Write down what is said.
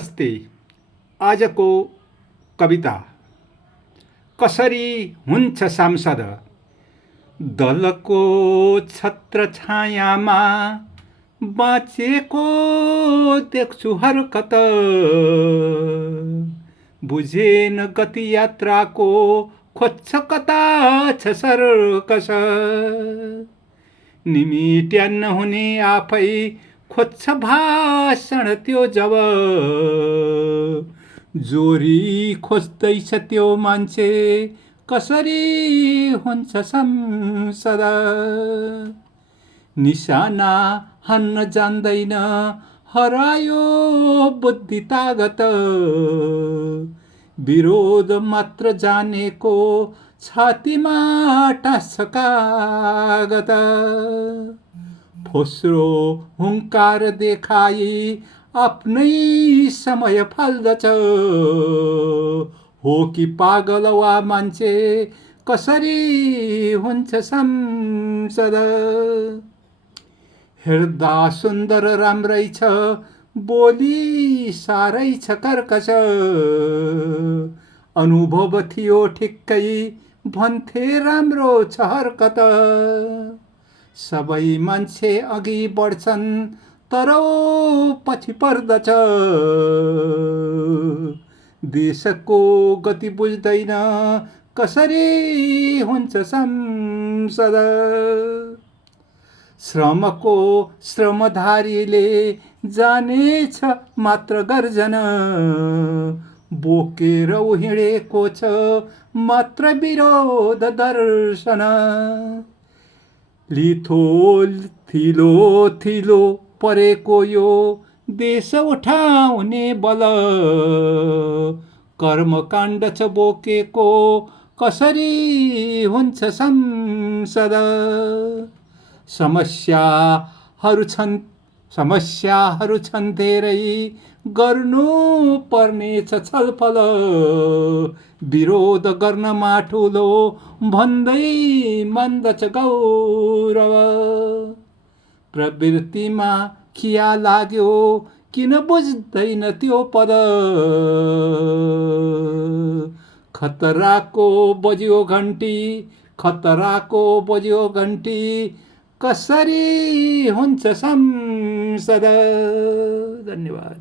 नमस्ते। आजको कविता कसरी हुन्छ सांसद। दलको छत्र छायामा बाँचेको देख्छु हरकत। बुझेन गति यात्राको खोज्छ कता छ सर्कस। निमिट्यान्न हुने आफै खोज्छ भाषण त्यो जब। जोरी खोज्दैछ त्यो मान्छे कसरी हुन्छ संसद। निशाना हान्न जान्दैन हरायो बुद्धि तागत। विरोध मात्र जानेको छातीमा टाँस्छ कागत। फोस्रो हुङ्कार देखाई आफ्नै समय फाल्दछ। हो कि पागल वा मान्छे कसरी हुन्छ संसद। हेर्दा सुन्दर राम्रै छ बोली साह्रै छ कर्कश। अनुभव थियो ठिक्कै भन्थे राम्रो छ हरकत। सबै मान्छे अघि बढ्छन् तर पछि पर्दछ। देशको गति बुझ्दैन कसरी हुन्छ संसद। श्रमको श्रमधारीले जानेछ मात्र गर्जन। बोकेर हिँडेको छ मात्र विरोध दर्शन। लिथो थिलो थिलो परेको यो देश उठाउने बल। कर्मकाण्ड छ बोकेको कसरी हुन्छ संसद। समस्याहरू छन् धेरै गर्नु पर्नेछ छलफल। विरोध गर्नमा ठुलो भन्दै मान्दछ गौरव। प्रवृत्तिमा खिया लाग्यो किन बुझ्दैन त्यो पद। खतराको बज्यो घन्टी खतराको बज्यो घन्टी कसरी हुन्छ संसद। धन्यवाद।